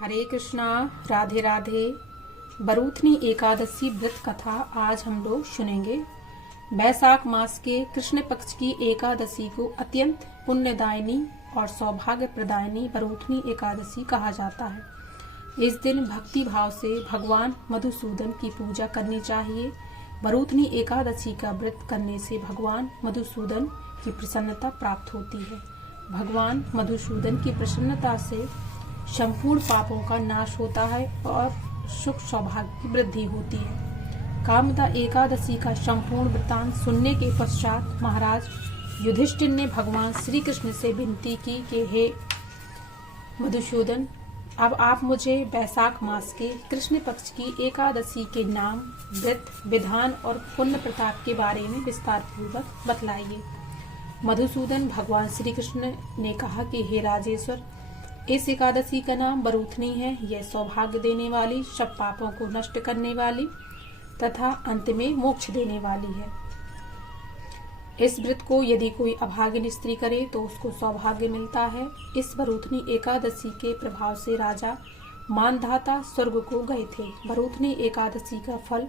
हरे कृष्णा, राधे राधे। बरूथनी एकादशी व्रत कथा आज हम लोग सुनेंगे। बैसाख मास के कृष्ण पक्ष की एकादशी को अत्यंत पुण्यदायिनी और सौभाग्य प्रदायिनी बरूथनी एकादशी कहा जाता है। इस दिन भक्ति भाव से भगवान मधुसूदन की पूजा करनी चाहिए। बरूथनी एकादशी का व्रत करने से भगवान मधुसूदन की प्रसन्नता प्राप्त होती है। भगवान मधुसूदन की प्रसन्नता से संपूर्ण पापों का नाश होता है और सुख सौभाग्य की वृद्धि होती है। कामदा एकादशी का संपूर्ण वृत्तांत सुनने के पश्चात महाराज युधिष्ठिर ने भगवान श्री कृष्ण से विनती की कि हे मधुसूदन, अब आप मुझे बैसाख मास के कृष्ण पक्ष की एकादशी के नाम, व्रत, विधान और पुण्य प्रताप के बारे में विस्तार पूर्वक बतलाइए। मधुसूदन भगवान श्री कृष्ण ने कहा कि हे राजेश्वर, इस एकादशी का नाम बरूथनी है। यह सौभाग्य देने वाली, सब पापों को नष्ट करने वाली तथा अंत में मोक्ष देने वाली है। इस व्रत को यदि कोई अभागिन स्त्री करे तो उसको सौभाग्य मिलता है। इस बरूथनी एकादशी के प्रभाव से राजा मानधाता स्वर्ग को गए थे। बरूथनी एकादशी का फल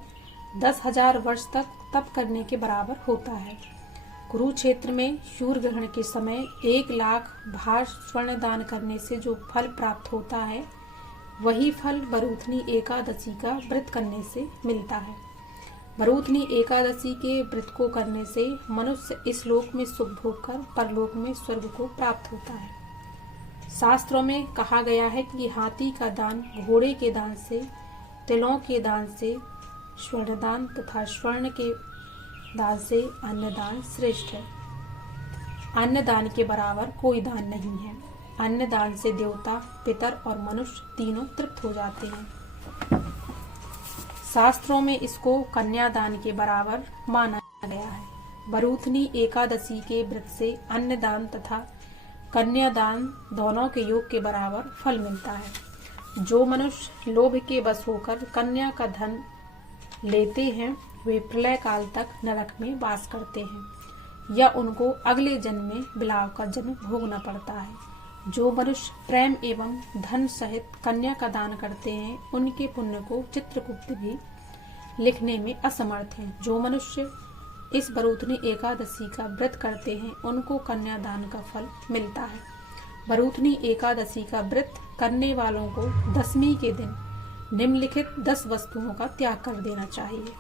10,000 वर्ष तक तप करने के बराबर होता है। कुरुक्षेत्र में सूर्य ग्रहण के समय 1,00,000 भार स्वर्ण दान करने से जो फल प्राप्त होता है, वही फल बरूथनी एकादशी का व्रत करने से मिलता है। बरूथनी एकादशी के व्रत को करने से मनुष्य इस लोक में सुख भोग कर परलोक में स्वर्ग को प्राप्त होता है। शास्त्रों में कहा गया है कि हाथी का दान घोड़े के दान से, तिलों के दान से, स्वर्ण दान तथा स्वर्ण के दान से अन्नदान श्रेष्ठ है। अन्नदान के बराबर कोई दान नहीं है। अन्नदान से देवता, पितर और मनुष्य तीनों तृप्त हो जाते हैं। शास्त्रों में इसको कन्यादान के बराबर माना गया है। बरूथनी एकादशी के व्रत से अन्नदान तथा कन्यादान दोनों के योग के बराबर फल मिलता है। जो मनुष्य लोभ के वश होकर कन्या का धन लेते हैं, वे प्रलय काल तक नरक में वास करते हैं या उनको अगले जन्म में बिलाव का जन्म भोगना पड़ता है। जो मनुष्य प्रेम एवं धन सहित कन्या का दान करते हैं, उनके पुण्य को चित्रगुप्त भी लिखने में असमर्थ हैं। जो मनुष्य इस बरूथनी एकादशी का व्रत करते हैं, उनको कन्यादान का फल मिलता है। बरूथनी एकादशी का व्रत करने वालों को दशमी के दिन निम्नलिखित 10 वस्तुओं का त्याग कर देना चाहिए।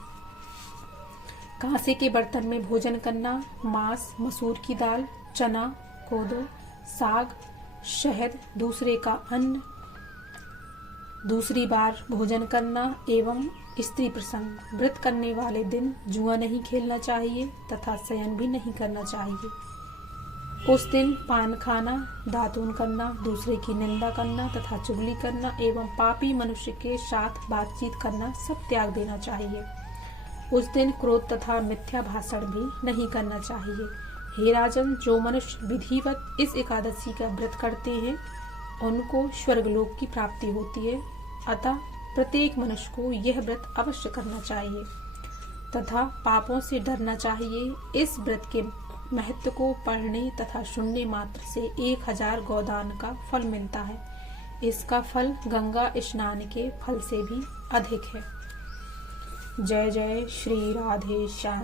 कांसे के बर्तन में भोजन करना, मांस, मसूर की दाल, चना, कोदो, साग, शहद, दूसरे का अन्न, दूसरी बार भोजन करना एवं स्त्री प्रसंग। व्रत करने वाले दिन जुआ नहीं खेलना चाहिए तथा शयन भी नहीं करना चाहिए। उस दिन पान खाना, दातून करना, दूसरे की निंदा करना तथा चुगली करना एवं पापी मनुष्य के साथ बातचीत करना सब त्याग देना चाहिए। उस दिन क्रोध तथा मिथ्या भाषण भी नहीं करना चाहिए। हे राजन, जो मनुष्य विधिवत इस एकादशी का व्रत करते हैं, उनको स्वर्गलोक की प्राप्ति होती है। अतः प्रत्येक मनुष्य को यह व्रत अवश्य करना चाहिए तथा पापों से डरना चाहिए। इस व्रत के महत्व को पढ़ने तथा सुनने मात्र से 1,000 गोदान का फल मिलता है। इसका फल गंगा स्नान के फल से भी अधिक है। जय जय श्री राधे श्याम।